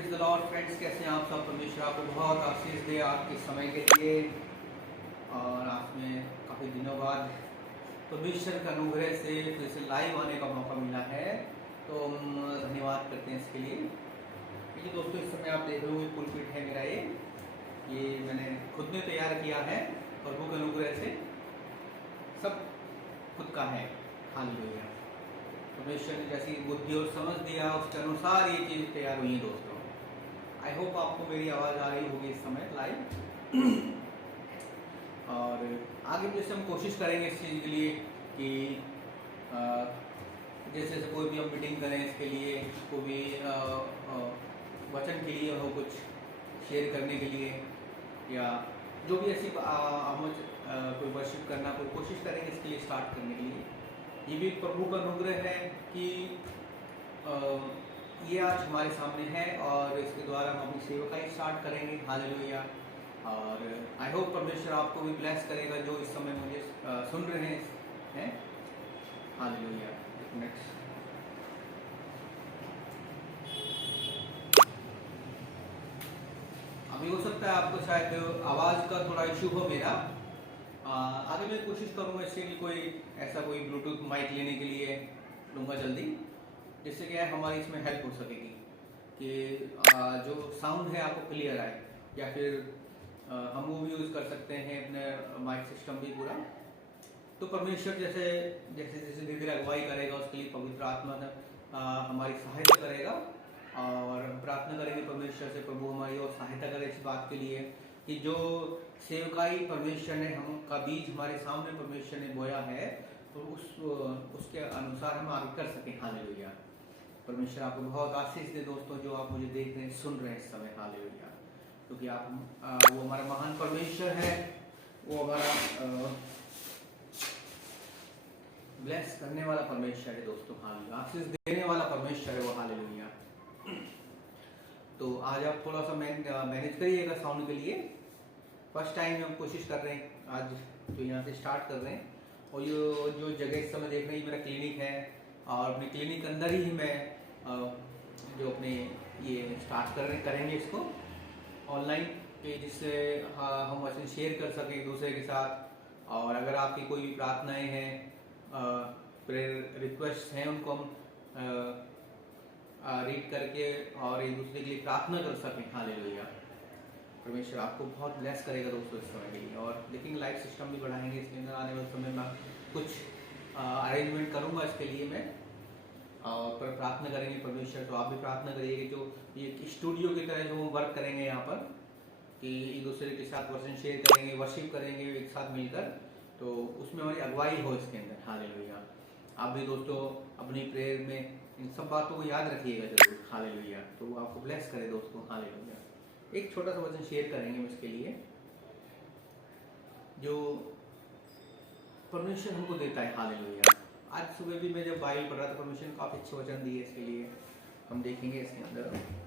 Praise the Lord friends, कैसे हैं आप सब। परमेश्वर आपको बहुत आशीष दे आपके समय के लिए। और आपने काफ़ी दिनों बाद परमेश्वर के अनुग्रह से फिर से लाइव आने का मौका मिला है, तो हम धन्यवाद करते हैं इसके लिए। ये दोस्तों, इस समय आप देख रहे हो पुलपिट है मेरा, ये मैंने खुद ने तैयार किया है, प्रभु के अनुग्रह से सब खुद का है। हालेलुया। परमेश्वर ने जैसी बुद्धि और समझ दिया उसके अनुसार ये चीज़ तैयार हुई है दोस्तों। आई होप आपको मेरी आवाज़ आ रही होगी इस समय लाइव। और आगे भी जैसे हम कोशिश करेंगे इस चीज़ के लिए कि जैसे कोई भी हम मीटिंग करें, इसके लिए कोई भी वचन के लिए हो, कुछ शेयर करने के लिए, या जो भी ऐसी कोई वर्शिप करना, कोई कोशिश करेंगे इसके लिए स्टार्ट करने के लिए। ये भी प्रभु का अनुग्रह है कि ये आज हमारे सामने है और इसके द्वारा हम अपनी सेवकाई स्टार्ट करेंगे। हालेलुया। और आई होप परमेश्वर आपको भी ब्लेस करेगा जो इस समय मुझे सुन रहे हैं। हालेलुया। एक मिनट। अभी हो सकता है आपको शायद आवाज़ का थोड़ा इशू हो मेरा। आगे मैं कोशिश करूँगा इससे कि कोई ऐसा कोई ब्लूटूथ माइक लेने के लिए लूँगा जल्दी, जिससे क्या है हमारी इसमें हेल्प हो सकेगी कि जो साउंड है आपको क्लियर आए। या फिर हम वो भी यूज़ कर सकते हैं अपने माइक सिस्टम भी पूरा। तो परमेश्वर जैसे जैसे जैसे धीरे धीरे अगुवाई करेगा, उसके लिए पवित्र आत्मा हमारी सहायता करेगा। और हम प्रार्थना करेंगे परमेश्वर से, प्रभु हमारी और सहायता करे इस बात के लिए कि जो सेवकाई परमेश्वर ने हम का बीज हमारे सामने परमेश्वर ने बोया है, तो उसके अनुसार हम आगे कर सकें। हालेलुया। परमेश्वर आपको बहुत आशीष दे दोस्तों, जो आप मुझे देख रहे हैं, सुन रहे हैं इस समय। हालेलुया। क्योंकि आप वो हमारा महान परमेश्वर है, वो हमारा ब्लेस करने वाला परमेश्वर है दोस्तों। हालेलुया। आशीष देने वाला परमेश्वर है वो। हालेलुया। तो आज आप थोड़ा सा मैनेज करिएगा साउंड के लिए। फर्स्ट टाइम हम कोशिश कर रहे हैं आज, जो यहाँ से स्टार्ट कर रहे हैं। और ये जो जगह इस समय देख रहे हैं, मेरा क्लिनिक है, और अपने क्लिनिक अंदर ही मैं जो अपने ये स्टार्ट करेंगे इसको ऑनलाइन, कि जिससे हम वचन शेयर कर सकें एक दूसरे के साथ। और अगर आपकी कोई भी प्रार्थनाएं हैं, प्रेयर रिक्वेस्ट हैं, उनको हम रीड करके और एक दूसरे के लिए प्रार्थना कर सकें। हालेलुया। परमेश्वर आपको बहुत ब्लेस करेगा दोस्तों इस समय के लिए। और लेकिन लाइव सिस्टम भी बढ़ाएंगे इसके अंदर। आने वाले समय में कुछ अरेंजमेंट करूंगा इसके लिए मैं, और पर प्रार्थना करेंगे परमेश्वर। तो आप भी प्रार्थना करिए जो ये स्टूडियो की तरह जो वर्क करेंगे यहाँ पर, कि एक दूसरे के साथ वचन शेयर करेंगे, वर्शिप करेंगे एक साथ मिलकर, तो उसमें हमारी अगुवाई हो इसके अंदर। हालेलुया। आप भी दोस्तों अपनी प्रेयर में इन सब बातों को याद रखिएगा जरूर। हालेलुया। तो आपको ब्लेस करे दोस्तों। हालेलुया। एक छोटा सा वचन शेयर करेंगे हम इसके लिए, जो परमेश्वर हमको देता है। हालेलुया। आज सुबह भी मैं जब बाइबल पढ़ रहा था, परमेश्वर ने काफ़ी अच्छे वचन दिए इसके लिए, हम देखेंगे इसके अंदर।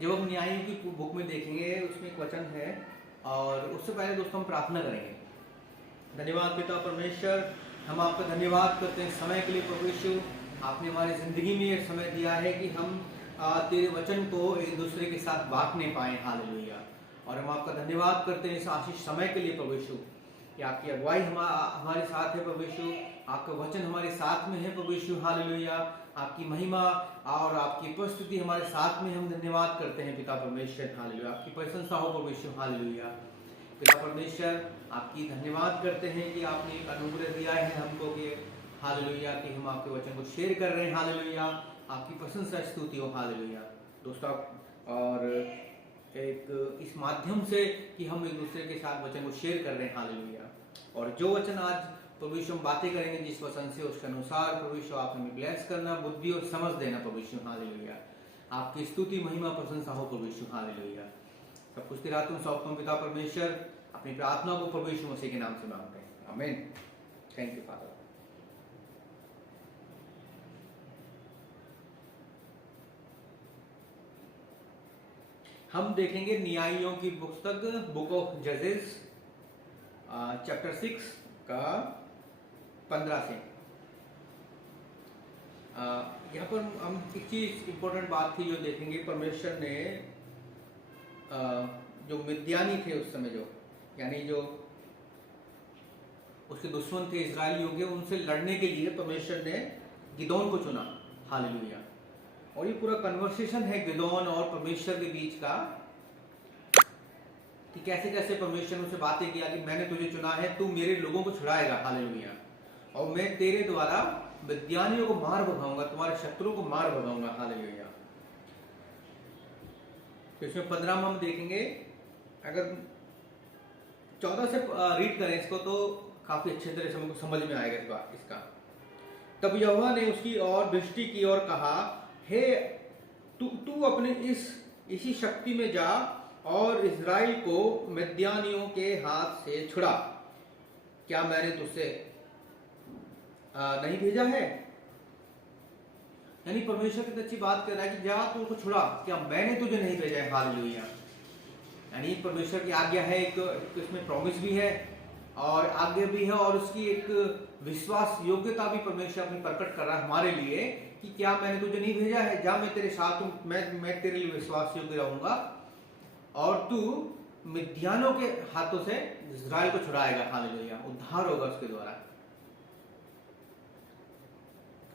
जब हम न्यायों की बुक में देखेंगे, उसमें एक वचन है, और उससे पहले दोस्तों हम प्रार्थना करेंगे। धन्यवाद पिता परमेश्वर, हम आपका धन्यवाद करते हैं समय के लिए। परमेश्वर, आपने हमारी ज़िंदगी में ये समय दिया है कि हम तेरे वचन को एक दूसरे के साथ बांटने पाएँ। हालेलुया। और हम आपका धन्यवाद करते हैं इस आशीष समय के लिए परमेश्वर, कि आपकी अगुवाई हमारे साथ है परमेश्वर, आपका वचन हमारे साथ में है परमेश्वर। हालेलुया। आपकी महिमा और आपकी उपस्थिति हमारे साथ में, हम धन्यवाद करते हैं पिता परमेश्वर। हालेलुया। आपकी प्रशंसा हो परमेश्वर। हालेलुया। पिता परमेश्वर, आपकी धन्यवाद करते हैं कि आपने एक अनुग्रह दिया है हमको, कि हालेलुया, कि हम आपके वचन को शेयर कर रहे हैं। हालेलुया। आपकी प्रशंसा स्तुति हो। हालेलुया दोस्तों। और एक इस माध्यम से कि हम एक दूसरे के साथ वचन को शेयर कर रहे हैं। हालेलुया। और जो वचन आज परमेश्वर हम बातें करेंगे जिस वचन से, उसके अनुसार परमेश्वर आप हमें ब्लेस करना, बुद्धि और समझ देना परमेश्वर। हालेलुया। आपकी स्तुति महिमा प्रशंसा हो प्रभु यीशु। हालेलुया। सब कुछ तेरा तुम सौंपता हूं पिता परमेश्वर, अपनी प्रार्थना को प्रभु यीशु मसीह के नाम से मांगते हैं, आमीन। Thank you father. हम देखेंगे न्यायियों की पुस्तक बुक ऑफ जजेस चैप्टर 6 का 15 से। यहाँ पर हम एक चीज इंपॉर्टेंट बात थी जो देखेंगे, परमेश्वर ने जो मिद्यानी थे उस समय, जो यानी जो उसके दुश्मन थे इजरायलियों के, उनसे लड़ने के लिए परमेश्वर ने गिदोन को चुना। हालेलुया। और ये पूरा कन्वर्सेशन है गिदोन और परमेश्वर के बीच का, कि कैसे कैसे परमेश्वर ने उनसे बातें किया कि मैंने तुझे चुना है, तू मेरे लोगों को छुड़ाएगा। हालेलुया। और मैं तेरे द्वारा मिद्यानियों को मार भगाऊंगा, तुम्हारे शत्रुओं को मार भगाऊंगा। हालेलुया। तो इसमें 15 हम देखेंगे, अगर 14 से रीड करें इसको तो काफी अच्छे तरह से हमको समझ में आएगा इसका। तब यहोवा ने उसकी ओर दृष्टि की और कहा, हे तू अपने इसी शक्ति में जा और इजराइल को मिद्यानियों के हाथ से छुड़ा। क्या मैंने तुझसे नहीं भेजा है? यानी परमेश्वर कितनी अच्छी बात कर रहा है कि जा तू उसको छुड़ा, क्या मैंने तुझे नहीं भेजा है? हालेलुया। यानी परमेश्वर की आज्ञा है, एक इसमें प्रॉमिस भी है और आज्ञा भी है, और उसकी एक विश्वास योग्यता भी परमेश्वर अपनी प्रकट कर रहा है हमारे लिए कि क्या मैंने तुझे नहीं भेजा है? जा, मैं तेरे साथ हूं, मैं तेरे लिए विश्वास योग्य रहूंगा और तू मिद्यानों के हाथों से इजराइल को छुड़ाएगा। हालेलुया। उद्धार होगा उसके द्वारा।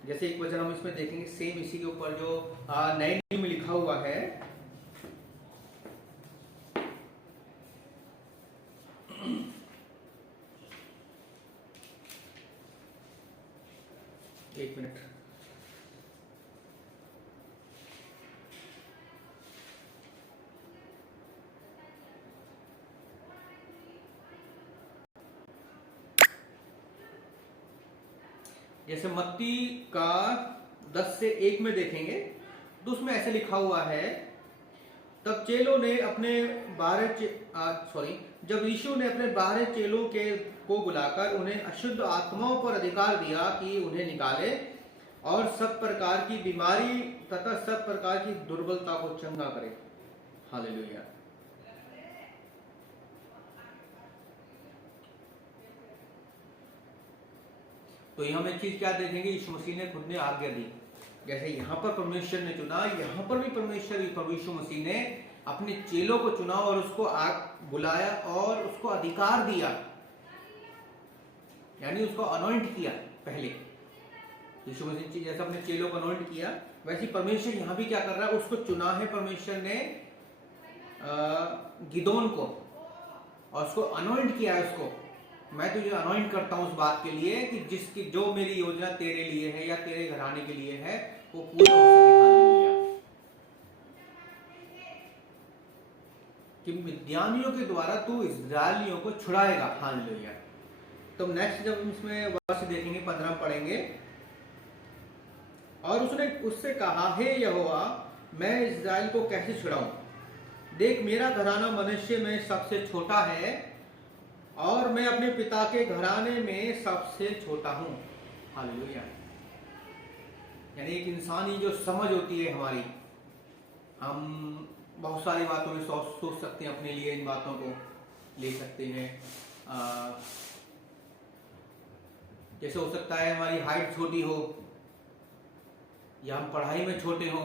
जैसे एक वचन हम इसमें देखेंगे, सेम इसी के ऊपर जो नए नियम में लिखा हुआ है, एक मिनट, जैसे मत्ती का 10 से 1 में देखेंगे तो उसमें ऐसे लिखा हुआ है, तब चेलों ने अपने 12 जब यीशु ने अपने 12 चेलों को बुलाकर उन्हें अशुद्ध आत्माओं पर अधिकार दिया कि उन्हें निकाले और सब प्रकार की बीमारी तथा सब प्रकार की दुर्बलता को चंगा करे। हालेलुया। तो हम एक चीज क्या देखेंगे, यीशु मसीह ने खुद ने आज्ञा दी। जैसे यहाँ पर परमेश्वर ने चुना, यहाँ पर भी प्रभु यीशु मसीह ने अपने चेलों को चुना और उसको बुलाया और उसको अधिकार दिया, यानी उसको अनॉइंट किया। पहले यीशु मसीह जैसे अपने चेलों को अनॉइंट किया, वैसे परमेश्वर यहाँ भी क्या कर रहा है, उसको चुना है परमेश्वर ने गिदोन को, और उसको अनॉइंट किया है। उसको मैं तुझे अनॉइंट करता हूं उस बात के लिए कि जिसकी जो मेरी योजना तेरे लिए है या तेरे घराने के लिए है वो पूरा हो सके। हालेलुया। कि मिद्यानियों के द्वारा तू इस्राएलियों को छुड़ाएगा। हालेलुया। तो नेक्स्ट जब हम इसमें वर्ष देखेंगे 15 पढ़ेंगे, और उसने उससे कहा, हे यहोवा, मैं इस्राएल को कैसे छुड़ाऊं? देख, मेरा घराना मनुष्य में सबसे छोटा है और मैं अपने पिता के घराने में सबसे छोटा हूं। हालेलुया। यानी एक इंसानी जो समझ होती है हमारी, हम बहुत सारी बातों में सोच सकते हैं, अपने लिए इन बातों को ले सकते हैं। जैसे हो सकता है हमारी हाइट छोटी हो, या हम पढ़ाई में छोटे हो,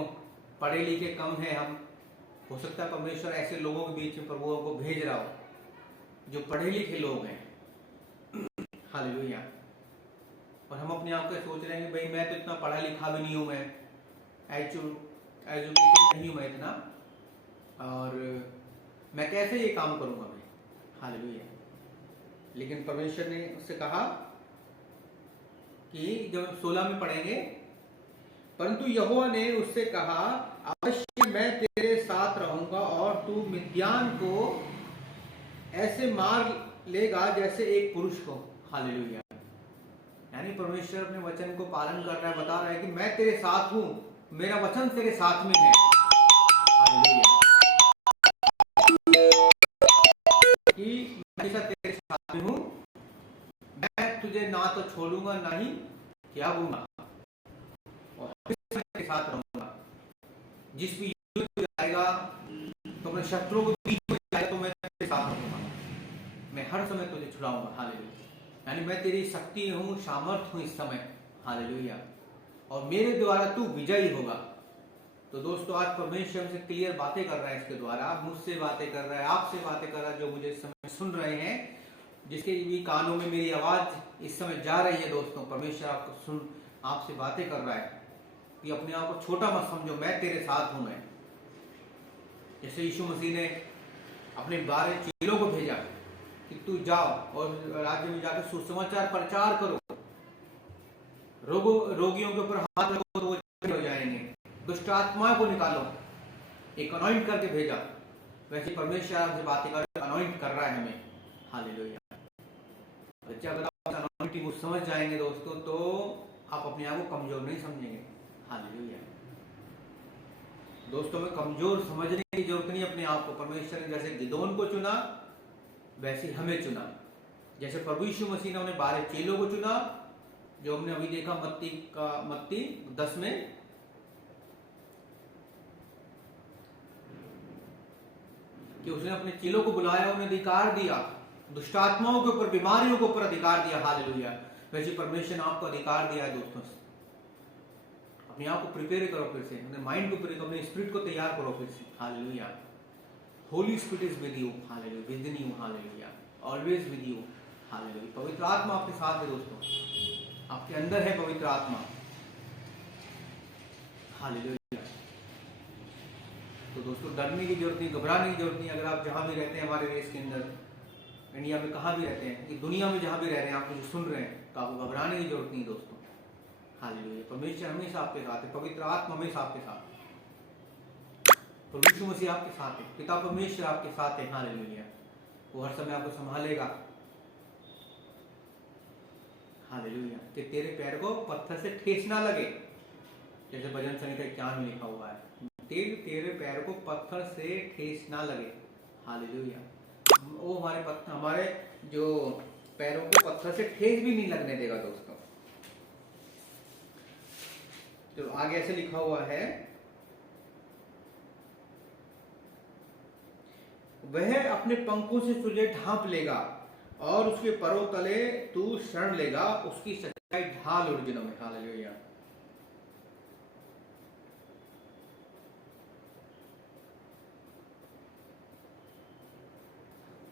पढ़े लिखे कम है हम, हो सकता है परमेश्वर ऐसे लोगों के बीच में प्रभुओं को भेज रहा हो जो पढ़े लिखे लोग हैं। हालेलुया। और हम अपने आप को सोच रहे हैं कि भाई मैं तो इतना पढ़ा लिखा भी नहीं हूं, मैं एजुकेटेड नहीं हूं मैं इतना, और मैं कैसे ये काम करूंगा मैं। हालेलुया। लेकिन परमेश्वर ने उससे कहा कि जब 16 में पढ़ेंगे, परंतु यहोवा ने उससे कहा, अवश्य मैं तेरे साथ रहूंगा और तू मिद्यान को ऐसे मार लेगा जैसे एक पुरुष को। हालेलुया। यानी परमेश्वर अपने वचन को पालन कर रहा है, बता रहा है कि मैं तेरे साथ हूं, मेरा वचन तेरे साथ में है। कि मैं हमेशा तेरे साथ में हूँ, मैं तुझे ना तो छोड़ूंगा ना ही क्या दूंगा, और हमेशा तेरे साथ रहूंगा। जिस भी युद्ध में आएगा तो अपने शत्रुओं को बीच में आएगा तो मैं तेरे साथ रहूंगा, मैं हर समय तुझे छुड़ाऊंगा। हालेलुया। यानी मैं तेरी शक्ति हूँ, सामर्थ हूँ इस समय। हालेलुया। और मेरे द्वारा तू विजयी होगा। तो दोस्तों आज परमेश्वर हमसे क्लियर बातें कर रहा है इसके द्वारा, मुझसे बातें कर रहा है, आपसे बातें कर रहा है, जो मुझे इस समय सुन रहे हैं, जिसके भी कानों में मेरी आवाज इस समय जा रही है। दोस्तों परमेश्वर आपसे बातें कर रहा है कि अपने आप को छोटा मत समझो, मैं तेरे साथ हूं। मैं जैसे यीशु मसीह ने अपने 12 चेलों को भेजा कि तू जाओ और राज्य में जाकर सुसमाचार प्रचार करो, रोगियों के ऊपर हाथ रखो तो वो चंगे हो जाएंगे, दुष्ट आत्माओं को निकालो, एक अनॉइंट करके भेजा। वैसे परमेश्वर आपसे बातें कर अनॉइंट कर रहा है हमें। हालेलुया। अगर आप अनॉइंटिंग को समझ जाएंगे दोस्तों, तो आप अपने आप को कमजोर नहीं समझेंगे। हालेलुया। दोस्तों में कमजोर समझने की जरूरत नहीं अपने आप को। परमेश्वर ने जैसे गिदोन को चुना वैसे हमें चुना। जैसे प्रभु यीशु मसीह ने उन्हें 12 चेलों को चुना, जो हमने अभी देखा मत्ती 10 में, कि उसने अपने चेलों को बुलाया, उन्हें अधिकार दिया, दुष्ट आत्माओं के ऊपर, बीमारियों के ऊपर अधिकार दिया। हालेलुया। वैसे परमेश्वर ने आपको अधिकार दिया है दोस्तों। अपने आप को प्रिपेयर करो फिर से, अपने माइंड को प्रिपेयर करो, अपने स्पिरिट को तैयार करो फिर से। Hallelujah. Holi spirit is with you. Hallelujah. With in you. Hallelujah. Always with you. Hallelujah. पवित्र आत्मा आपके साथ है दोस्तों, आपके अंदर है पवित्र आत्मा। हालेलुया। तो दोस्तों डरने की जरूरत नहीं, घबराने की जरूरत नहीं। अगर आप जहां भी रहते हैं हमारे देश के अंदर, इंडिया में कहाँ भी रहते हैं, कि दुनिया में जहां भी रह रहे हैं, आप मुझे सुन रहे हैं, तो आपको घबराने की जरूरत नहीं दोस्तों। हालेलुया। परमेश्वर हमेशा आपके साथ है, पवित्र आत्मा हमेशा आपके साथ है, परमेश्वर मसीह आपके साथ है, पिता परमेश्वर आपके साथ है। हालेलुया। वो हर समय आपको संभालेगा। हालेलुया। कि तेरे पैर को पत्थर से ठेस ना लगे, जैसे भजन संहिता 51 में लिखा हुआ है, तेरे पैर को पत्थर से ठेस ना लगे। हालेलुया। वो हमारे जो पैरों को पत्थर से ठेस भी नहीं लगने देगा दोस्तों। तो आगे ऐसे लिखा हुआ है, वह अपने पंखों से तुझे ढांप लेगा और उसके परों तले तू शरण लेगा, उसकी सच्चाई ढाल उड़ दिनों में। हालेलुया।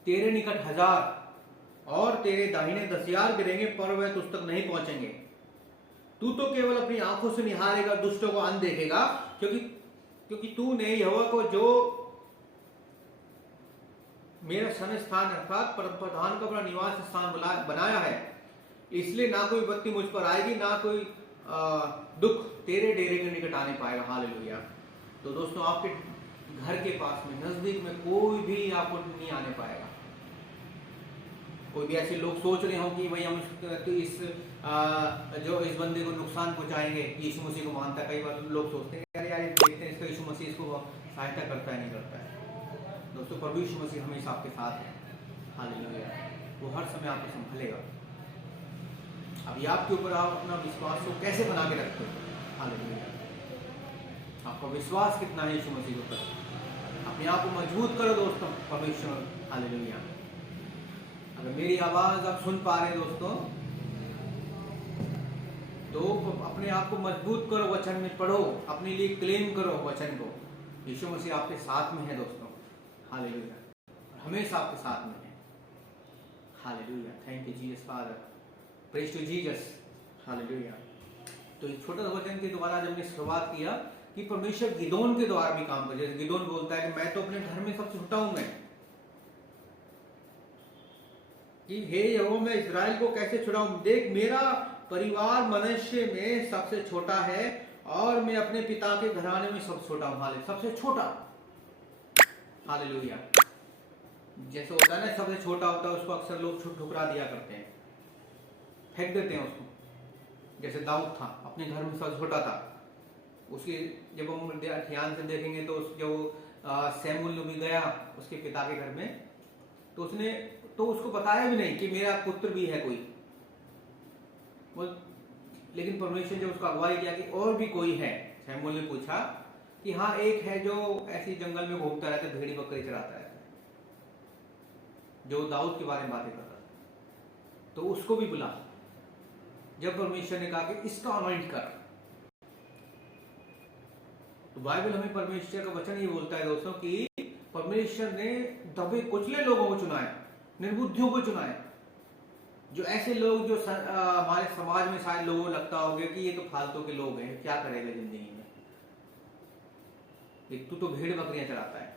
तेरे निकट 1000 और तेरे दाहिने 10,000 गिरेंगे, पर वह तुझ तक नहीं पहुंचेंगे। तू तो केवल अपनी आंखों से निहारेगा, दुष्टों को अन देखेगा, क्योंकि तूने यहोवा को, जो मेरा समय स्थान अर्थात परम प्रधान का अपना निवास स्थान बनाया है, इसलिए ना कोई विपत्ति मुझ पर आएगी, ना कोई दुख तेरे डेरे के निकट आने पाएगा। हालेलुया। तो दोस्तों आपके घर के पास में, नजदीक में कोई भी आपको नहीं आने पाएगा। कोई भी ऐसे लोग सोच रहे हो कि भाई हम तो इस बंदे को नुकसान पहुंचाएंगे, यीशु मसीह को मानता है। कई बार लोग सोचते हैं यार यार देखते हैं इसका यीशु मसीह इसको सहायता करता है नहीं करता है। दोस्तों प्रभु यीशु मसीह हमेशा आपके साथ है। हालेलुया। वो हर समय आपको संभालेगा। अभी आपके ऊपर आप अपना विश्वास को कैसे बना के रखते हो। हालेलुया। आपका विश्वास कितना है यीशु मसीह के ऊपर। अपने आप को मजबूत करो दोस्तों परमेश्वर। हालेलुया। अगर मेरी आवाज आप सुन पा रहे हैं दोस्तों, तो अपने आप को मजबूत करो, वचन में पढ़ो, अपने लिए क्लेम करो वचन को। यीशु मसीह आपके साथ में है दोस्तों। हालेलुया। हमेशा आपके साथ में है। Hallelujah. Thank you Jesus father, praise to Jesus. Hallelujah. तो एक छोटा सा वचन के द्वारा जब हमने शुरुआत किया कि परमेश्वर गिदोन के द्वारा भी काम करे। जैसे गिदोन बोलता है कि मैं तो अपने घर में सबसे छोटा हूं, मैं कि हे यहोवा मैं इस्राएल को कैसे छुड़ाऊं। देख मेरा परिवार मनुष्य में सबसे छोटा है और मैं अपने पिता के घराने में सबसे छोटा हूं। हालेलुया। सबसे छोटा। हालेलुया। जैसे होता है ना, सबसे छोटा होता है उसको अक्सर लोग ठुकरा दिया करते हैं, फेंक देते हैं उसको। जैसे दाऊद था, अपने घर में सबसे छोटा था। उसकी जब हम ध्यान से देखेंगे तो जो सैमुअल भी गया उसके पिता के घर में, तो उसने तो उसको बताया भी नहीं कि मेरा पुत्र भी है कोई। लेकिन परमेश्वर ने उसको अगुवाई किया कि और भी कोई है। सैमुअल ने पूछा कि हाँ, एक है जो ऐसी जंगल में घूमता रहता है, भेड़ी बकरी चराता रहता है, जो दाऊद के बारे में बातें करता था, तो उसको भी बुला। जब परमेश्वर ने कहा कि इसका अनॉइंट कर, तो बाइबल हमें परमेश्वर का वचन ये बोलता है दोस्तों कि परमेश्वर ने दबे कुचले लोगों को चुना है, निर्बुद्धियों को चुना है, जो ऐसे लोग जो हमारे समाज में शायद लोगों को लगता होगा कि ये तो फालतू के लोग हैं, क्या करेगा जिंदगी में, तू तो भेड़ बकरियां चलाता है।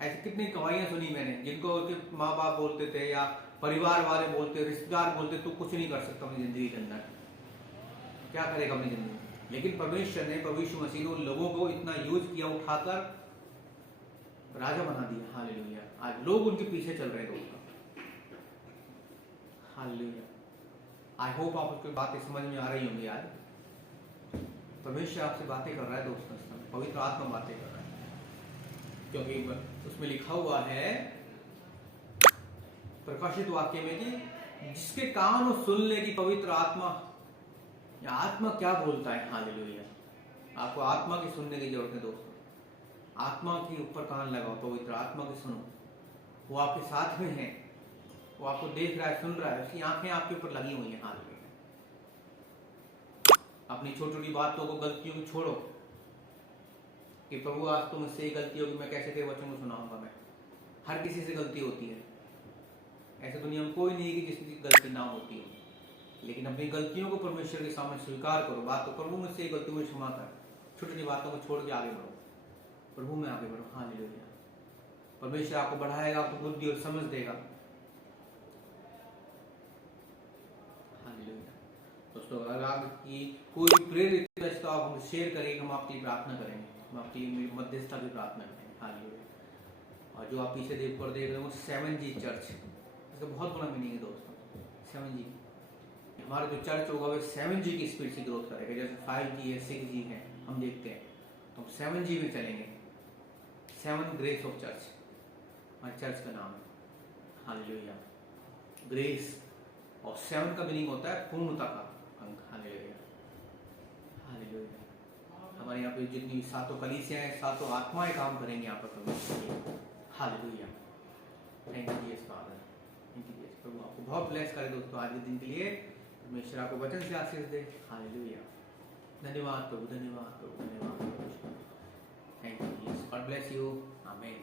ऐसी कितनी कहानियां सुनी मैंने, जिनको माँ बाप बोलते थे या परिवार वाले बोलते, रिश्तेदार बोलते, तू कुछ नहीं कर सकता अपनी जिंदगी के अंदर, क्या करेगा अपनी जिंदगी में। लेकिन परमेश्वर ने, प्रभु यीशु मसीह ने उन लोगों को इतना यूज किया, उठाकर राजा बना दिया। हालेलुया। आज लोग उनके पीछे चल रहे हैं दोस्तों। हालेलुया। आई होप आपको बातें समझ में आ रही होंगी। आज परमेश्वर आपसे बातें कर रहा है दोस्तों, पवित्र आत्मा बातें कर रहा है, क्योंकि उसमें लिखा हुआ है प्रकाशित वाक्य में कि जिसके कान वो सुन ले कि पवित्र आत्मा या आत्मा क्या बोलता है। हालेलुया। आपको आत्मा की सुनने की जरूरत है दोस्तों। आत्मा के ऊपर कान लगाओ, पवित्र आत्मा की सुनो। वो आपके साथ में है, वो आपको देख रहा है, सुन रहा है, उसकी आंखें आपके ऊपर लगी हुई हैं। हालेलुया। अपनी छोटी छोटी बातों को, गलतियों को छोड़ो कि प्रभु आज तो मुझसे गलती होगी, मैं कैसे तेरे वचन को सुनाऊंगा। मैं हर किसी से गलती होती है, ऐसे दुनिया में कोई नहीं है कि जिसकी गलती ना होती हो। लेकिन अपनी गलतियों को परमेश्वर के सामने स्वीकार करो। बात तो प्रभु मुझसे ये गलती मुझे क्षमा कर, छोटी छोटी बातों को छोड़ के आगे बढ़ो, प्रभु में आगे बढ़ो। हालेलुया। परमेश्वर आपको बढ़ाएगा, आपको बुद्धि और समझ देगा। हालेलुया। दोस्तों, अगर आपकी कोई प्रेरित है तो आप हमें शेयर करेंगे, हम आपकी प्रार्थना करेंगे, हम आपकी मध्यस्थता की प्रार्थना करेंगे। हालेलुया। और जो आप पीछे देख रहे हो 7G चर्च, इसका बहुत बड़ा मीनिंग है दोस्तों। 7G, हमारा जो चर्च होगा वो 7G की स्पीड से ग्रोथ करेगा। जैसे 5G है, 6G है, हम देखते हैं, तो हम 7G में चलेंगे। 7 ग्रेस ऑफ चर्च हमारे चर्च का नाम है। हालेलुया। ग्रेस और 7 का मीनिंग होता है पूर्णता का अंक। हालेलुया। हालेलुया। हमारे यहाँ पे जितनी सातों कलीसियां हैं, सातों आत्माएं काम करेंगे यहाँ पर परमेश्वर की। Hallelujah. Thank you Jesus father, thank you Jesus. प्रभु आपको बहुत ब्लेस करे दोस्तों आज के दिन के लिए। परमेश्वर आपको वचन से आशीष दे। हालेलुया। धन्यवाद प्रभु, धन्यवाद प्रभु, धन्यवाद प्रभु। Thank you Jesus. God bless you. आमीन।